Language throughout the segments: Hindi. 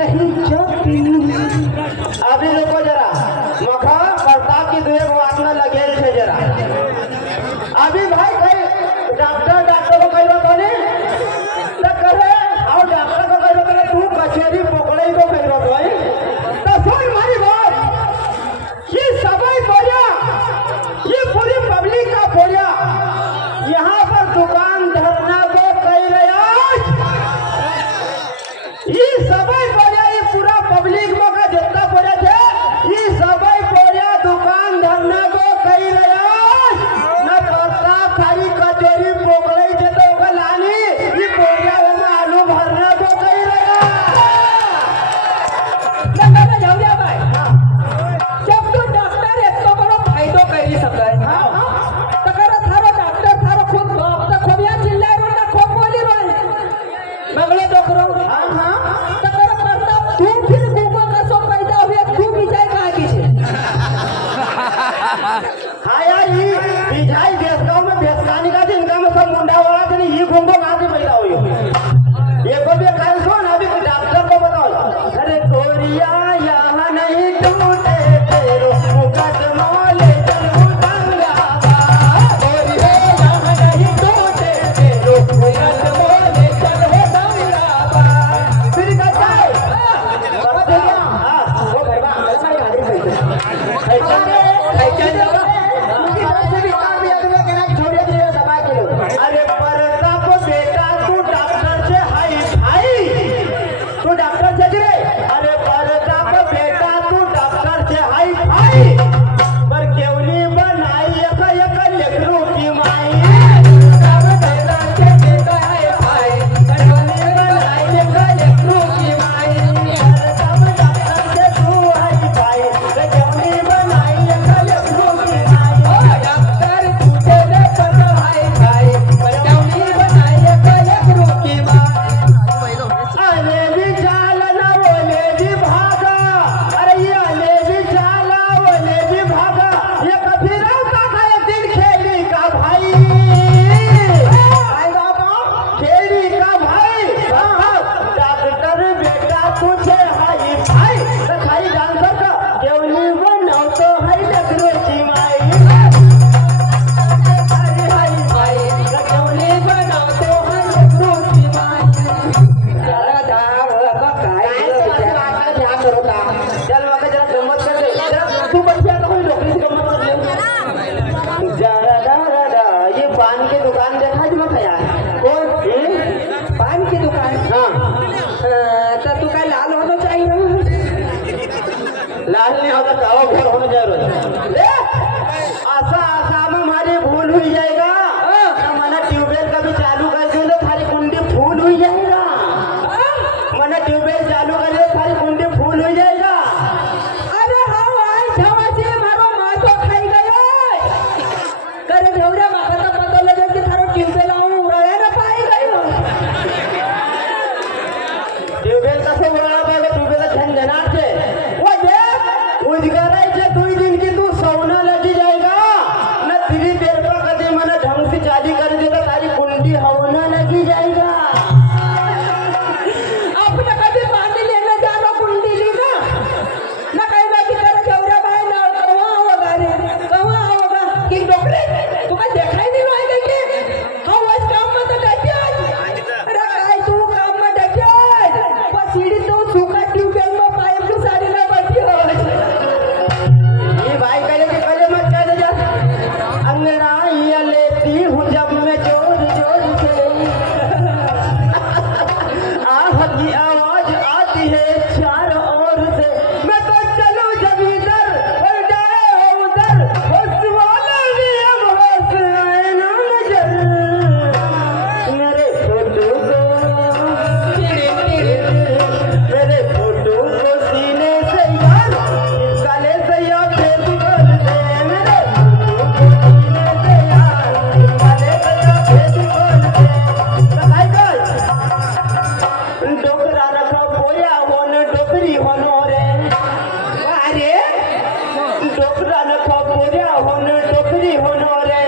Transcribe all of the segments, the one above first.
नहीं जाती। अभी देखो जरा मखा प्रताप की दुए बात में लगे थे जरा। अभी भाई कहीं डॉक्टर को कही बात होने तो करे और डॉक्टर को कही बात तू कचेरी पकड़े तो कही बात भाई तो सुन हमारी बात। ये सभी बोलिया ये पूरी पब्लिक का बोलिया यहाँ पर दुकान धरना को कही रहे आज ये सभी बोलिया ये पूरा पब्लिक में का जितना बोलिया थे ये सभी बोलिया दुकान धरना को कही रहे आज न पत्ता खाली कचोरी पोकड़े थे तो का लानी ये बोलिया में आलू भरना को कही रहे नंबर में जाऊंगा भाई जब तू डॉक्टर है तो बड़ा फायदो करी सकता है। तो कर थारो डॉक्टर थारो खुद बाप तक खोबिया चिल्लाए रो ना खोप बोली रो मगले डॉक्टर हां तो कर करता तू फिर गुगो का सो पैदा हुए तू भी जाए कहां की छे। हाँ यार ये बिजाई बेसगांव में बेसकानी का दिन का में सब मुंडा वाला थे ये घूमो कहाँ से पैदा हुई ये को भी कल सुन अभी डॉक्टर को बताओ। अरे गोरिया यहाँ नहीं टूटे तेरो मुकदमा ले चलो दंगावा गोरिया यहाँ नहीं टूटे तेरो मुकदमा ले चलो दंगावा फिर कहता है वो भैया ऐसा ही आदमी अरे प्रताप बेटा तू डॉक्टर से हाई भाई तू डॉक्टर से गिरे। अरे प्रताप बेटा तू डॉक्टर से हाई भाई पर क्यों नहीं बनाई एक लेकरू की माई लाल नहीं होगा कावा घोर होने जा रहा आशा आशा में हमारी भूल हुई जाएगा मैंने ट्यूबवेल कभी चालू कर दूं तो सारी कुंडी फूल हुई जाएगा। मैंने ट्यूबवेल चालू कर दे सारी कुंडी फूल हुई जाएगा। अरे हाँ भाई छवा से मारो मां तो खाई गए करे भेवरा माथा तो पता लगे कि थारो ट्यूबवेल आऊं उड़ाया ना पाई गयो ट्यूबवेल का से उड़ाना पाएगा ट्यूबवेल का झंझनाट से वो देख उजगराई से 2 दिन की तू सौना लगी जाएगा न तेरी देर पर कदे मैंने ढंग से चाली कर देगा सारी कुंडी हवना लगी जाएगा। अपने कभी पानी लेने जाना कुंडी ली ना कहीं ना कि तेरा जौरा भाई ना कहाँ होगा रे कहाँ होगा कि डॉक्टर तू का देखा ही नहीं आएगा कि हाँ वो काम में तो डटे अरे काय तू काम में डटे वो सीढ़ी तो सूखा ट्यूबवेल में पाइप की साड़ी ना बैठी हो ये भाई कहे कि पहले मत कह दे जा अंगड़ाई लेती हूँ जब मैं जोर जोर से आह की आवाज आती है चारों ओर से मैं तो चलूं जब इधर और जाए उधर होश वाला भी अब होश आए ना नजर मेरे फोटो को सीने से यार काले से यार फेसबुक से मेरे फोटो को सीने से यार काले से यार फेसबुक से भाई डोकरा रखा बोया होन डोकरी होनो रे अरे डोकरा रखा बोया होन डोकरी होनो रे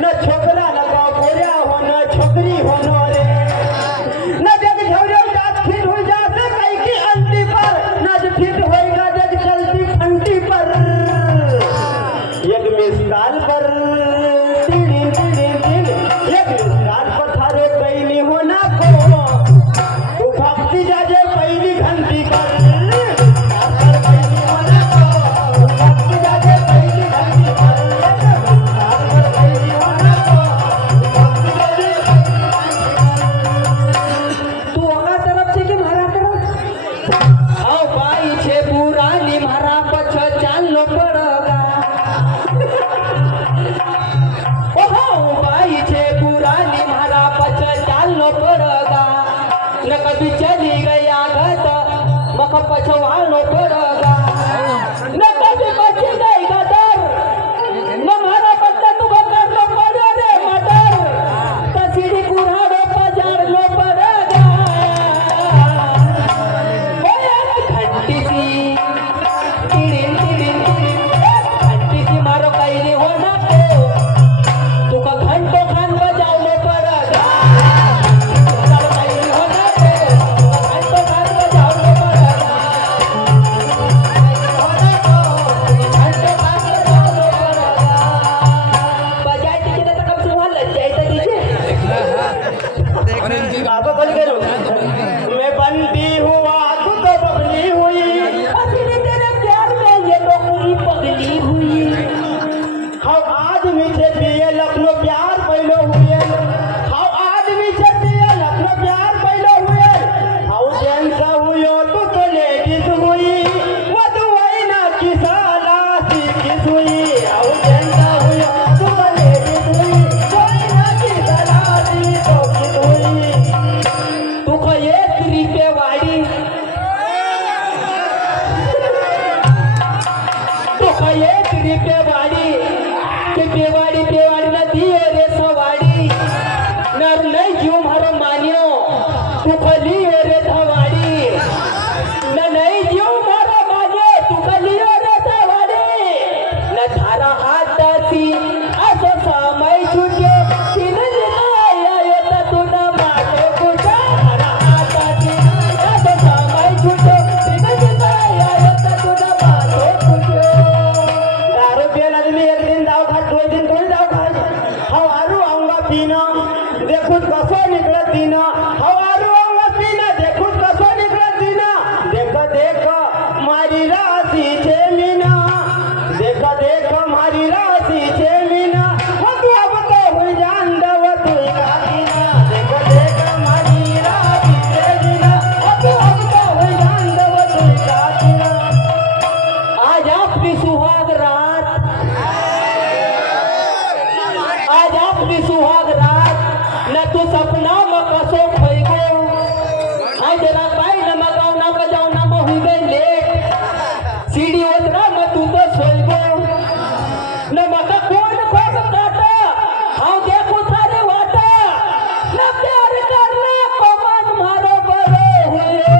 न छोकरा रखा बोया होन छोकरी होनो रे न जग झौरे जात फिर हो जाते कहीं की अंतिम कभी चली गई आगत मक पछवानो पड़गा न कभी बची गई गदर न मारा बच्चा तू बकर लो पड़ो रे मटर तसीड़ी कुराड़ो पजार लो पड़गा घंटी सी टिड़िन टिड़िन घंटी सी मारो कैली हो ना को तुका घंटो खान बजाव लो पड़गा आपको बोल के मैं बनती हुआ तू तो बबली हुई असली तेरे प्यार में ये तो पूरी पगली हुई हम आदमी से पिए लखनऊ प्यार पहले हुए हम आदमी से पिए लखनऊ प्यार पहले हुए हम जेंट्स हुई तू तो लेडीज हुई वो तू वही ना किसाला किस हुई हम जेंट्स हुई तू तो लेडीज हुई वही ना किसाला तो किस हुई तू को ये त्रिपे वाड़ी तू को ये त्रिपे वाड़ी के पेवाड़ी न दियो रे सवाड़ी नर नहीं क्यों मारो मानियो तू को लियो रे धवाड़ी न नहीं क्यों मारो मानियो तू को लियो रे धवाड़ी न थारा हाथ दासी असो समय छूटे तीन दिन आयो त तू न माटे कुटा थारा हाथ दासी असो समय छूटे तीन दिन आयो त तू न माटे कुटा दारू पियन आदमी एक दिन दाव खात दो दिन थोड़ी दाव खात हम आरू आऊंगा पीना देखो कसो निकला दीना हम आरू आऊंगा पीना देखो कसो निकला दीना देख मारी राशि छे मीना देख मारी राशि छे मीना वो तू अब तो हुई जान दव तू का दीना देख मारी राशि छे मीना वो तू अब तो हुई जान दव तू का दीना आज आपकी सुहाग रात आज आपकी सुहाग रात न तू सपना में कसो खइगो हाय जरा पाई न मगाओ ना बजाओ ना म हुई गई लेट सीढ़ी उतरा म तू तो सोइगो न मका कौन खोज काटा हां देखो थारे वाटा न प्यार करना पवन मारो बरो हुए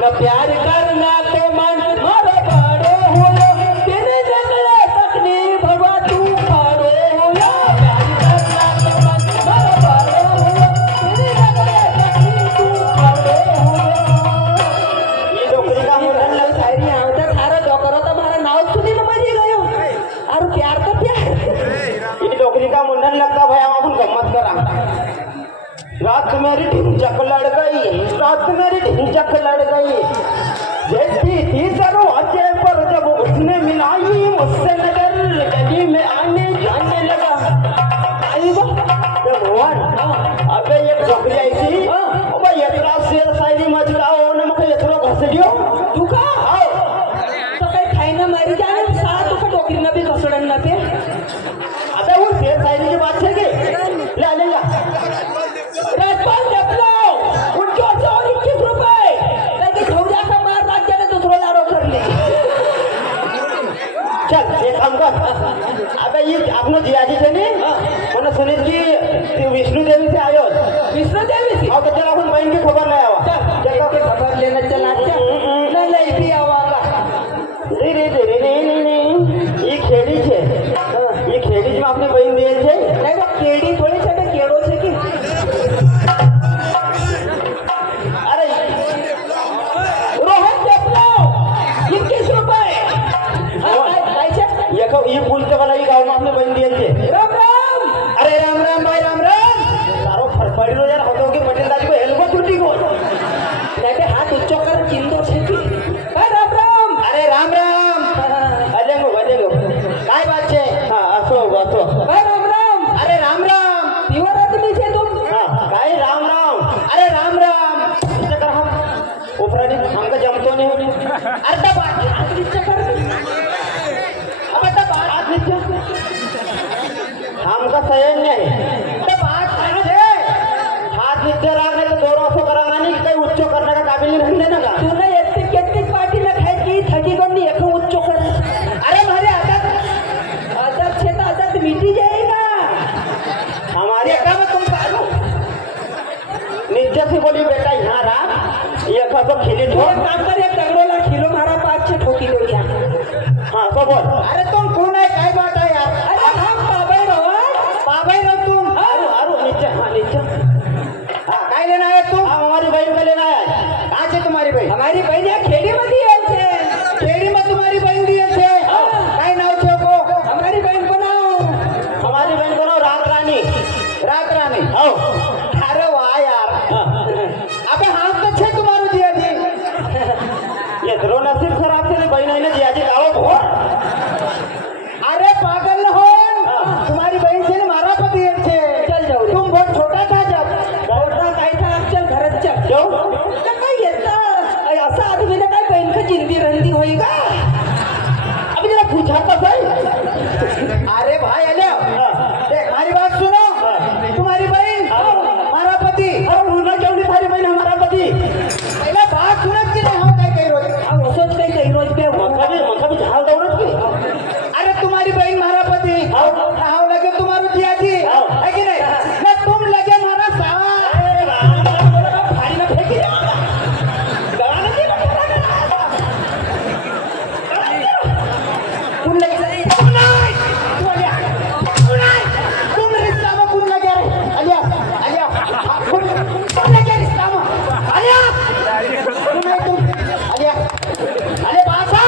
न प्यार करना तो मन मारो बड़ो हुए तेरे जगले तकनी भगवा तू पारो हुए प्यार करना तो मन मारो बड़ो हुए तेरे जगले तकनी तू पारो हुए ये डोकरी का मुंडन लग शायरी आवता थारा डोकरो तो मारा नाव सुनी न मजी गयो और प्यार तो प्यार ये डोकरी का मुंडन लगता भाई हम अपन गम्मत करा रात मेरी ढिंचक लड़ गई रात मेरी ढिंचक लड़ गई जैसी थी दरवाजे पर जब उसने मिलाई मुझसे नजर गली में आने जाने लगा आई वो भगवान अबे ये डोकरी आई थी अबे ये शेर शायरी मच गाओ न मखे ये थोड़ा घसड़ियो तू का आओ तो काही खाईना मारी जाने साथ तो डोकरी न भी घसड़न न पे अबे वो शेर शायरी की बात है कि ले लेगा राजपाल जपलाओ उनको 21 रुपए लेकिन खौजा का मार राज्य ने दूसरो लारो कर ली चल एक काम कर अबे ये आपने जियाजी से नहीं मैंने सुनी कि विष्णु देवी से आयो विष्णु देवी से और तो चल अपन बहन की खबर ले आवा चल के खबर लेना चला न ले भी आवागा रे रे रे रे रे रे ये खेड़ी छे ये खेड़ी में आपने बहन दिए छे नहीं वो केड़ी थोड़ी छे बे केड़ो छे की अरे रोहन जपलाओ 21 रुपए ये पुलते वाला ही गाँव में आपने बहन दिए छे राम राम अरे राम राम भाई राम राम तारो फरफड़ी लो यार होतो के पटेल दादी को हेलमेट टूटी को लेके हाथ उच्चो कर चिंदो छे की राम राम अरे राम राम अजेंगो काय बात छे हां असो राम राम अरे राम राम प्योर आदमी छे तुम हां काय राम राम अरे राम राम इसे कर हम उपरानी हमका जमतो नहीं अरे तब हाथ नीचे कर अब तब हाथ नीचे हमका सही नहीं तब हाथ नीचे हाथ नित्य राग नाही तर दोन असं करा आणि काही उच्च करने का काबिल नहीं रहने का तू ना येते कितनी पार्टी ना खाई की थकी कोणी एक उच्च कर अरे मारे आदत छे तो आदत मिटी जाएगा हमारे काम तुम करो नित्य से बोली बेटा यहाँ रहा ये तो खिली तू एक काम कर एक दगड़ोला खिलो मारा 5-6 ठोकी दो या हाँ तो बोल अरे तुम कौन है काय बात है यार अरे हम पाबाई रहो तुम अरे अरे नीचे हाँ नीचे हाँ काय लेना है तुम हम हमारी बहन का लेना है कहाँ से तुम्हारी बहन हमारी बहन या खेड़ी में दी है खेड़ी में तुम्हारी बहन दी है काय नाव छे को हमारी बहन को नाम हमारी बहन को नाम रात रानी आओ अरे वाह यार अबे हाथ तो छे तुम्हारो दिया जी ये तो नसीब खराब से बहन है ना जिया जी गाओ भोर अरे पागल न हो तुम्हारी बहन से ने मारा पति है चल जाओ तुम बहुत छोटा था जब छोटा काय था चल घरात चल क्यों काय येता असा आदमी ने काय बहन का जिंदगी रंदी होईगा अभी जरा पूछा तो सही अरे भाई अले देख हमारी बात सुनो तुम्हारी बहन मारा पति अरे उन्होंने क्यों नहीं सारी बहन हमारा पति पहला बात सुनत की नहीं हो काय कही रोज अब सोच कही रोज पे मक्का भी झाल दौड़त की अरे तुम्हारी बहन मारा पति हाउ लगे तुम्हारो दिया जी है कि नहीं ना तुम लगे मारा सावा भारी में फेंकी गला नहीं कौन लगे तुम रिश्ता में कौन लगे रे अलिया कौन लगे रिश्ता में अलिया तुम अलिया अरे बासा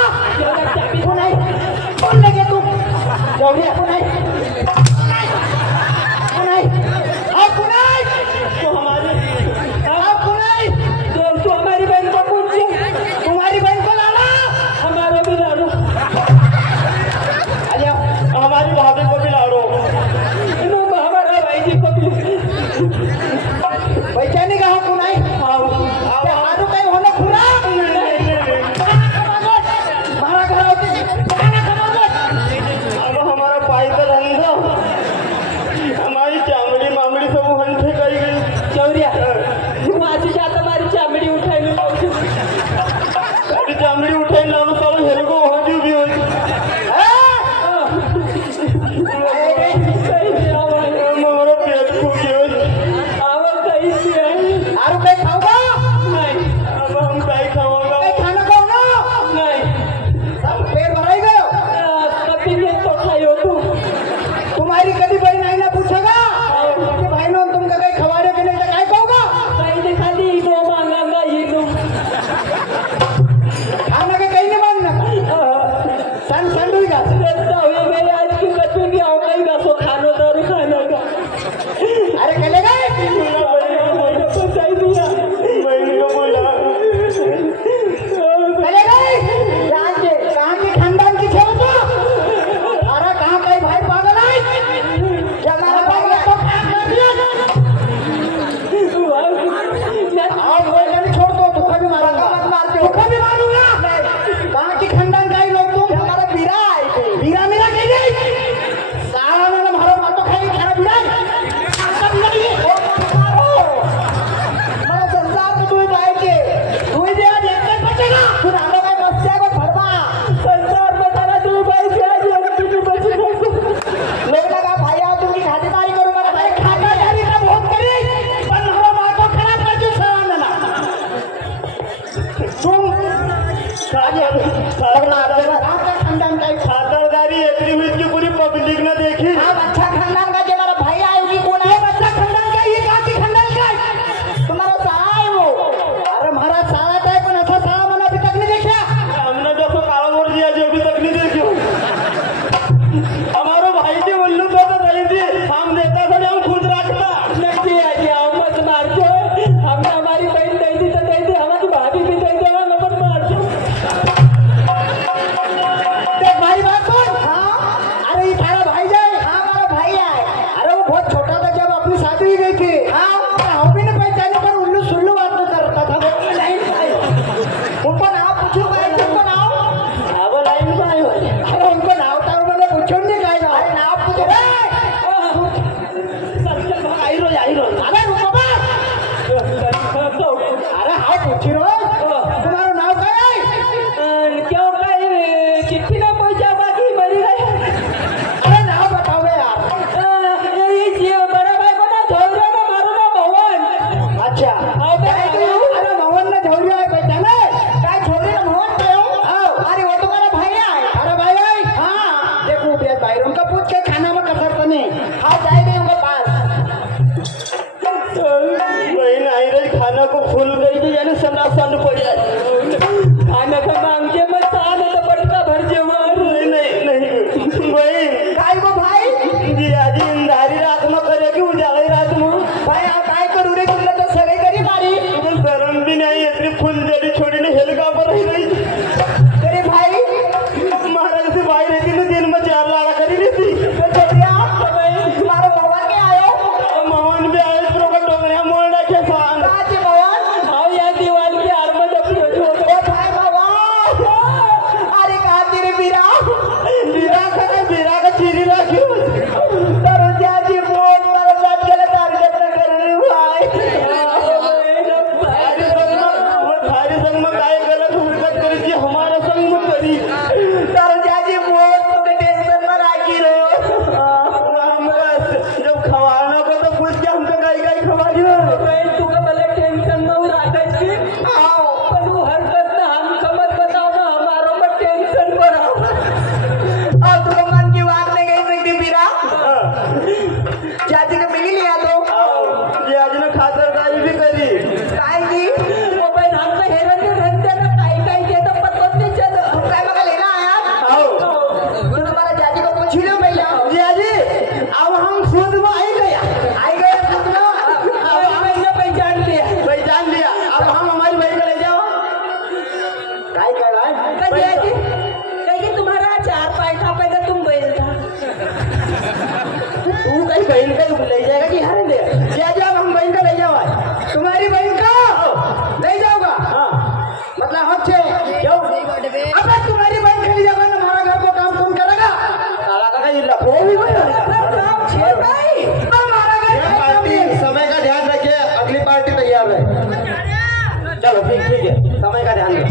कौन लगे तुम जौड़िया कौन तो हमारी तो हमारी बहन को कौन सी तुम्हारी बहन को लाना हमारा भी लाड़ो अलिया हमारी भाभी को भी लाड़ो हमारा भाई जी को भी पहचाने का हो कौन आरू कहीं होना खुरा मारा घर होती अब हमारा पाई का धंधा हमारी चामड़ी मामड़ी सब हंठे करी गई चौरिया तू आज जाता हमारी चामड़ी उठाई लो सारी चामड़ी उठाई लानो सारा हेरे को वहाँ भी होती हमारा पेट फूक गया आरू कहीं खाऊंगा अब हम काय खावांगा कहीं खाना खाऊंगा सब पेट भराई गयो तुम्हारी कभी बहन आई ना पूछेगा कि भाई नो तुम कहीं खवाड़े के नहीं काय कहोगा खाना के कहीं नहीं मांगना सन सन हुई जा अरे चले गए बहन को बोला चले गए कहाँ के खानदान की थे तो अरे कहाँ कहीं भाई पागल है जब हमारा पागल तो काम कर दिया आओ बोल नहीं छोड़ दो धोखा भी मारूंगा धोखा भी मारूंगा कहाँ की खानदान का ही लोग तुम हमारा बीरा मेरा कहीं नहीं सारा ने हमारा मातो खाई खाना बीरा मेरा संसार में तू भाई के तू ही आज एक बचेगा तू नालों का बच्चा को भरवा संसार में तेरा तू भाई के आज एक बचेगा लोग लगा भाई आओ तुमकी खातिरदारी करूंगा भाई खातिरदारी का बहुत करी पर हमारा मातो खराब कर जो सवाल ना तुम आपका खानदान का खातरदारी इतनी हुई कि पूरी पब्लिक ने देखी आप अच्छा खानदान का जो हमारा भाई आएगी कौन है अच्छा खानदान का ये काकी खानदान का तुम्हारा सारा है वो अरे हमारा सारा था कौन ऐसा सारा मैंने अभी तक नहीं देखा हमने जो तो काला वोट दिया जो अभी तक नहीं देखी हमारो भाई जी बोलू तो नहीं दी हम देता था हम खुद रखता नहीं आजी आओ मत मार दो हमने हमारी बहन दे दी तो दे दी हमारी भाभी भी दे दो मत मार दो फिरोज तुम्हारा नाव काय आहे? क्यों काय चिट्ठी ना पहुंचा बाकी मरी गए अरे नाव बताओ यार। ये बड़ा भाई को ना झोरिया ना मारो ना भवन अच्छा काय तू? अरे मोहन ने झोरिया आहे पहचाने काय झोरिया मोहन पे हो? अरे वो तुम्हारा भाई है। अरे भाई हाँ देखो बेट भाई उनका पूछ के खाना में कसर तो नहीं हाँ जाएंगे उनके पास। वही नहीं रही खाना को फूल गई थी यानी सनासन पड़ जाए खाना का मांगे मत साल तो बड़का भर जवान नहीं वही काय को भाई जी आज इंधारी रात में करे कि उजाली रात में भाई आप काय करू रे तुमने तो सगळे करी मारी तो शर्म भी नहीं इतनी फुल जड़ी छोड़ी ने हेलगा पर रही गई अरे भाई महाराज से भाई रहती ने दिन में 4 लाड़ा करी रहती तो झोरिया तुम्हारा मोहन के आयो मोहन भी आए प्रो का डोगरिया मोड़ रखे सान काच मोहन आओ या दीवार की आर में जब ओ भाई बाबा अरे कहा तेरे बीरा बीरा का चीरी रखी तरुजा जी मोहन पर बात के टारगेट न कर रही भारी संग में काय गलत हरकत करी थी हमारा संग में करी तरुजा जी मोहन तुमने टेंशन में राखी रो जब खवाना को तो पूछ के हमको गाय गाय खवा दियो तू का भले टेंशन में राखत छी आओ पर वो हरकत ना हम समझ बताओ ना हमारो में टेंशन बढ़ाओ और तुम मन की बात नहीं कह सकती बीरा चाची को मिली लिया तो ये आज ने खातरदारी भी करी काय की वो भाई हम तो हेरन के रहते ना काय के तो पता नहीं चला तुम काय मगा लेना आया आओ तुम हमारा चाची को पूछ लो पहले जी अब हम खुद में आई गए खुद में अब मैंने पहचान लिया अब हम हमारी बहन को ले जाओ काय कर रहा है कहीं तुम्हारा 4 पैसा पहले तुम बैल था तू कहीं बहन का ले जाएगा कि हारे ले जब हम बहन का ले जाओ तुम्हारी बहन को ले जाओगा हाँ मतलब अच्छे क्यों अब तुम्हारी बहन खेली जाओगा ना हमारा घर को काम कौन करेगा काला का ये लखो भी भाई हमारा घर का काम नहीं। समय का ध्यान रखिए अगली पार्टी तैयार है चलो ठीक है समय का ध्यान रखिए